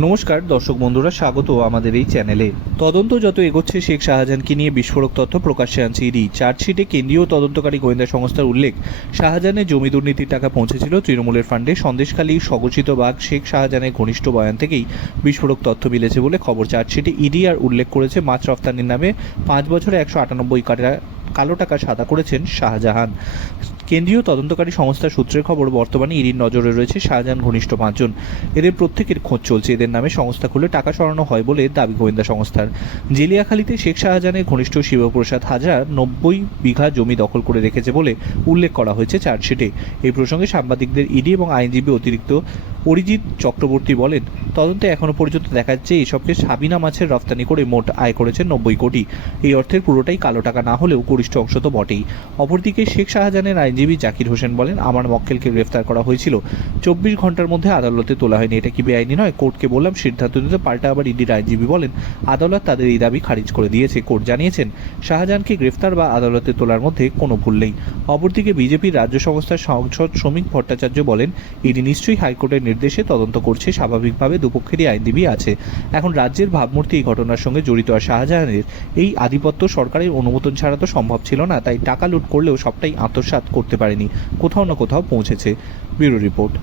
নমস্কার, দর্শক বন্ধুরা, স্বাগত আমাদের এই চ্যানেলে। তদন্ত যত এগোচ্ছে, শেখ শাহজাহানকে নিয়ে বিস্ফোরক তথ্য প্রকাশ্যে আনছে ইডি। চার্জশিটে কেন্দ্রীয় তদন্তকারী গোয়েন্দা সংস্থার উল্লেখ, শাহজাহানের জমি দুর্নীতির টাকা পৌঁছেছিল তৃণমূলের ফান্ডে। সন্দেশখালী স্বঘোষিত বাঘ শেখ শাহজাহানের ঘনিষ্ঠ বয়ান থেকেই বিস্ফোরক তথ্য মিলেছে বলে খবর। চার্জশিটে ইডি আর উল্লেখ করেছে, মাছ রফতানির নামে পাঁচ বছরে একশো আটানব্বই কালো টাকা সাদা করেছেন শাহজাহান। কেন্দ্রীয় তদন্তকারী সংস্থার সূত্রের খবর, বর্তমানে ইডির নজরে রয়েছে শাহজাহান ঘনিষ্ঠ পাঁচজন। এদের প্রত্যেকের খোঁজ চলছে। এদের নামে সংস্থা খুলে টাকা সরানো হয় বলে দাবি গোয়েন্দা সংস্থার। জেলিয়াখালীতে শেখ শাহজাহানের ঘনিষ্ঠ শিবপ্রসাদ হাজার নব্বই বিঘা জমি দখল করে রেখেছে বলে উল্লেখ করা হয়েছে চার্জশিটে। এই প্রসঙ্গে সাংবাদিকদের ইডি এবং আইনজীবী অতিরিক্ত অরিজিৎ চক্রবর্তী বলেন, তদন্তে এখনও পর্যন্ত দেখা যাচ্ছে এসবকে সাবিনা মাছের রফতানি করে মোট আয় করেছে নব্বই কোটি। এই অর্থের পুরোটাই কালো টাকা না হলেও গরিষ্ঠ অংশ তো বটেই। অপরদিকে শেখ শাহজাহানের আইনজীবী জাকির হোসেন বলেন, আমার মক্কেলকে গ্রেফতার করা হয়েছিল। চব্বিশ ঘণ্টার মধ্যে আদালতে তোলা হয়নি। এটা কি বেআইনি নয়? কোর্টকে বললাম, সিদ্ধান্ত দিতে পাল্টা আবার ইডির আইনজীবী বলেন, আদালত তাদের এই দাবি খারিজ করে দিয়েছে। কোর্ট জানিয়েছেন, শাহজাহানকে গ্রেফতার বা আদালতে তোলার মধ্যে কোনো ভুল নেই। অপরদিকে বিজেপির রাজ্য সংস্থার সাংসদ শ্রমিক ভট্টাচার্য বলেন, ইডি নিশ্চয়ই হাইকোর্টের নির্দেশে তদন্ত করছে স্বাভাবিকভাবে দুপক্ষেরই আইনজীবী আছে। এখন রাজ্যের ভাবমূর্তি এই ঘটনার সঙ্গে জড়িত আর শাহজাহানের এই আধিপত্য সরকারের অনুমোদন ছাড়া তো সম্ভব ছিল না, তাই টাকা লুট করলেও সবটাই আত্মসাৎ করতে পারেনি। কোথাও না কোথাও পৌঁছেছে। Bureau report.